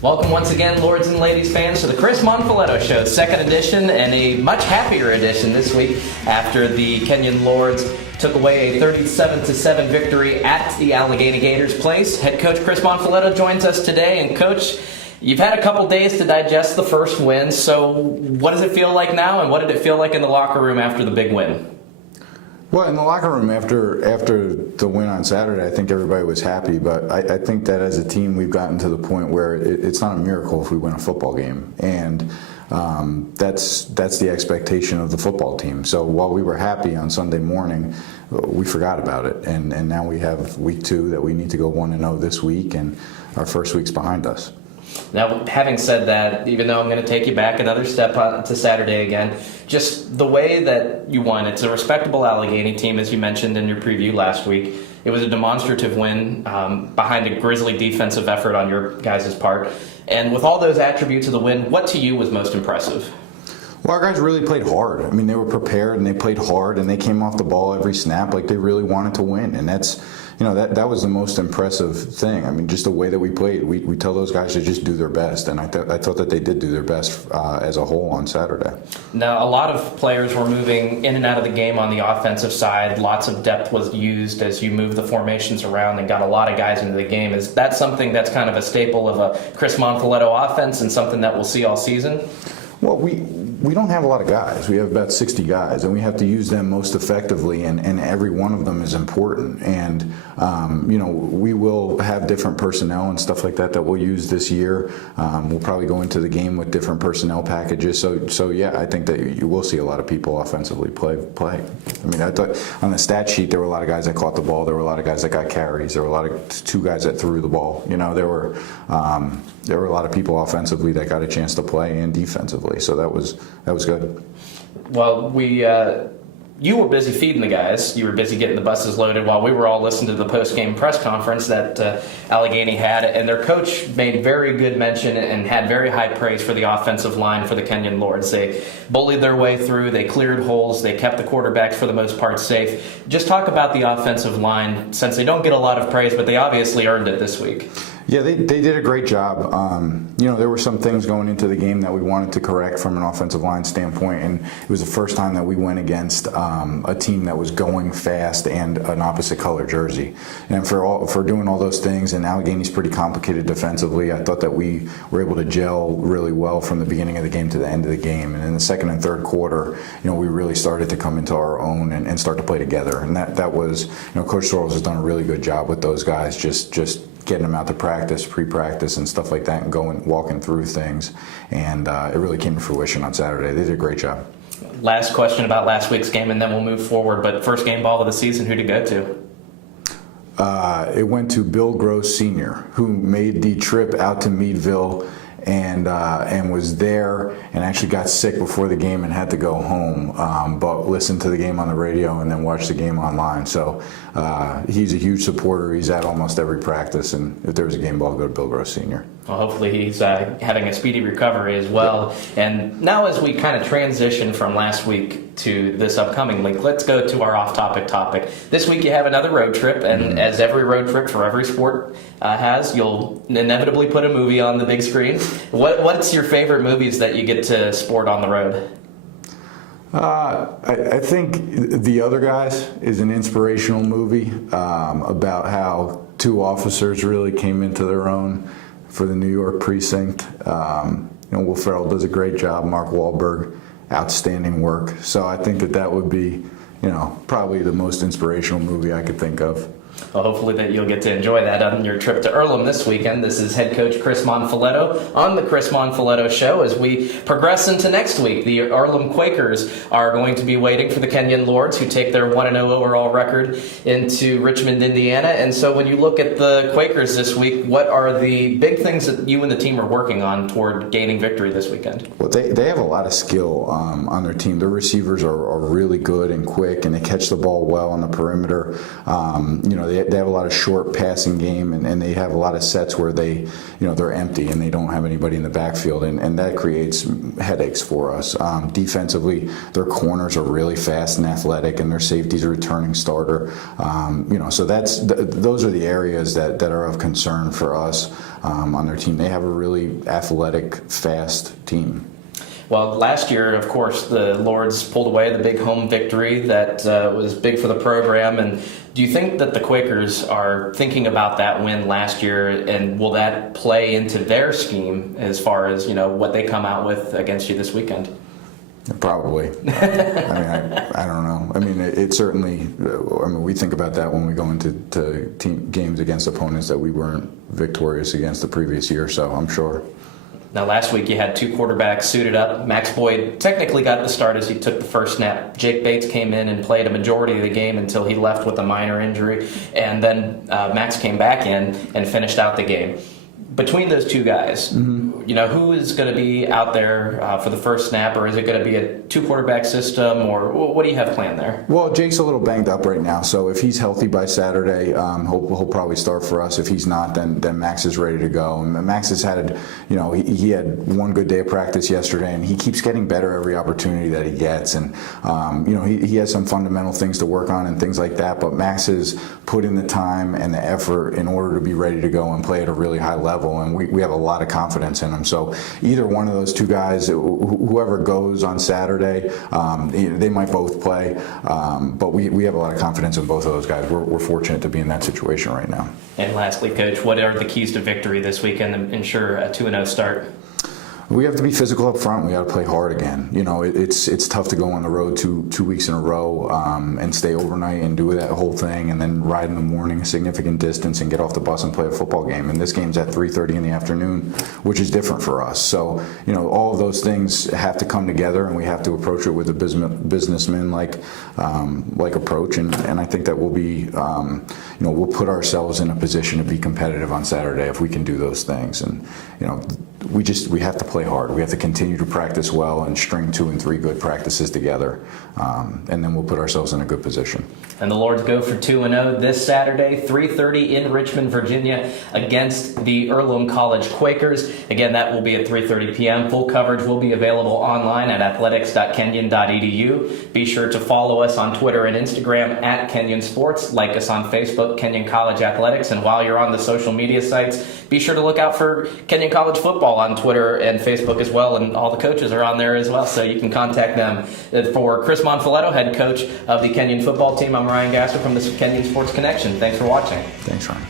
Welcome once again, Lords and Ladies fans, to the Chris Monfiletto Show, second edition, and a much happier edition this week after the Kenyon Lords took away a 37-7 victory at the Allegheny Gators place. Head coach Chris Monfiletto joins us today, and Coach, you've had a couple days to digest the first win, so what does it feel like now, and what did it feel like in the locker room after the big win? Well, in the locker room after the win on Saturday, I think everybody was happy, but I think that as a team we've gotten to the point where it's not a miracle if we win a football game, and that's the expectation of the football team. So while we were happy on Sunday morning, we forgot about it, and now we have week 2 that we need to go 1-0 this week, and our first week's behind us. Now, having said that, even though I'm going to take you back another step to Saturday again, just the way that you won, it's a respectable Allegheny team, as you mentioned in your preview last week. It was a demonstrative win behind a grisly defensive effort on your guys' part. And with all those attributes of the win, what to you was most impressive? Well, our guys really played hard. I mean, they were prepared and they played hard and they came off the ball every snap like they really wanted to win. And that's, that was the most impressive thing. I mean, just the way that we played. We tell those guys to just do their best, and I thought that they did do their best as a whole on Saturday. Now, a lot of players were moving in and out of the game on the offensive side. Lots of depth was used as you moved the formations around and got a lot of guys into the game. Is that something that's kind of a staple of a Chris Monfiletto offense and something that we'll see all season? Well, we don't have a lot of guys. We have about 60 guys, and we have to use them most effectively, and every one of them is important. And, we will have different personnel and stuff like that we'll use this year. We'll probably go into the game with different personnel packages. So yeah, I think that you will see a lot of people offensively play. I mean, I thought on the stat sheet there were a lot of guys that caught the ball. There were a lot of guys that got carries. There were a lot of 2 guys that threw the ball. There were a lot of people offensively that got a chance to play and defensively. So that was good. Well, you were busy feeding the guys. You were busy getting the buses loaded while we were all listening to the post-game press conference that Allegheny had, and their coach made very good mention and had very high praise for the offensive line for the Kenyon Lords. They bullied their way through. They cleared holes. They kept the quarterbacks for the most part safe. Just talk about the offensive line, since they don't get a lot of praise, but they obviously earned it this week. Yeah, they did a great job. There were some things going into the game that we wanted to correct from an offensive line standpoint, and it was the first time that we went against a team that was going fast and an opposite color jersey. And for doing all those things, and Allegheny's pretty complicated defensively, I thought that we were able to gel really well from the beginning of the game to the end of the game. And in the second and third quarter, we really started to come into our own and start to play together. And that was, Coach Sorrells has done a really good job with those guys, just getting them out to practice, pre-practice, and stuff like that, and walking through things. And it really came to fruition on Saturday. They did a great job. Last question about last week's game, and then we'll move forward. But first game ball of the season, who'd it go to? It went to Bill Gross Sr., who made the trip out to Meadville and was there and actually got sick before the game and had to go home, but listened to the game on the radio and then watched the game online. So he's a huge supporter. He's at almost every practice, and if there's a game ball, go to Bill Gross Sr. Well, hopefully he's having a speedy recovery as well. Yeah. And now as we kind of transition from last week to this upcoming week, let's go to our off-topic topic. This week you have another road trip, and as every road trip for every sport has, you'll inevitably put a movie on the big screen. What's your favorite movies that you get to sport on the road? I think The Other Guys is an inspirational movie about how 2 officers really came into their own for the New York precinct. Will Ferrell does a great job. Mark Wahlberg, outstanding work. So I think that would be, probably the most inspirational movie I could think of. Well, hopefully that you'll get to enjoy that on your trip to Earlham this weekend. This is head coach Chris Monfiletto on the Chris Monfiletto Show. As we progress into next week, the Earlham Quakers are going to be waiting for the Kenyon Lords, who take their 1-0 overall record into Richmond, Indiana. And so when you look at the Quakers this week, what are the big things that you and the team are working on toward gaining victory this weekend? Well, they have a lot of skill on their team. Their receivers are really good and quick, and they catch the ball well on the perimeter. they have a lot of short passing game, and they have a lot of sets where they're empty and they don't have anybody in the backfield, and that creates headaches for us. Defensively, their corners are really fast and athletic, and their safety's a returning starter. So those are the areas that are of concern for us on their team. They have a really athletic, fast team. Well, last year, of course, the Lords pulled away the big home victory that was big for the program. And do you think that the Quakers are thinking about that win last year, and will that play into their scheme as far as, what they come out with against you this weekend? Probably. I don't know. It certainly, we think about that when we go into team games against opponents that we weren't victorious against the previous year, so I'm sure. Now, last week you had two quarterbacks suited up. Max Boyd technically got the start as he took the first snap. Jake Bates came in and played a majority of the game until he left with a minor injury. And then Max came back in and finished out the game. Between those two guys, who is going to be out there for the first snap, or is it going to be a two-quarterback system, or what do you have planned there? Well, Jake's a little banged up right now, so if he's healthy by Saturday, he'll probably start for us. If he's not, then Max is ready to go. And Max has had, he had one good day of practice yesterday, and he keeps getting better every opportunity that he gets. And he has some fundamental things to work on and things like that. But Max has put in the time and the effort in order to be ready to go and play at a really high level. And we have a lot of confidence in him. So either one of those two guys, whoever goes on Saturday, they might both play. But we have a lot of confidence in both of those guys. We're fortunate to be in that situation right now. And lastly, Coach, what are the keys to victory this weekend and ensure a 2-0 start? We have to be physical up front. We got to play hard again. It's tough to go on the road two weeks in a row and stay overnight and do that whole thing, and then ride in the morning a significant distance and get off the bus and play a football game. And this game's at 3:30 in the afternoon, which is different for us. So all of those things have to come together, and we have to approach it with a businessman-like approach. And I think that we'll be we'll put ourselves in a position to be competitive on Saturday if we can do those things. And we have to play hard. We have to continue to practice well and string 2 and 3 good practices together, and then we'll put ourselves in a good position. And the Lords go for 2-0 this Saturday, 3:30 in Richmond, Virginia, against the Earlham College Quakers. Again, that will be at 3:30 p.m. Full coverage will be available online at athletics.kenyon.edu. Be sure to follow us on Twitter and Instagram at Kenyon Sports. Like us on Facebook, Kenyon College Athletics. And while you're on the social media sites, be sure to look out for Kenyon College Football on Twitter and Facebook as well. And all the coaches are on there as well, so you can contact them. For Chris Monfiletto, head coach of the Kenyon football team, I'm Ryan Gasser from the Kenyon Sports Connection. Thanks for watching. Thanks, Ryan.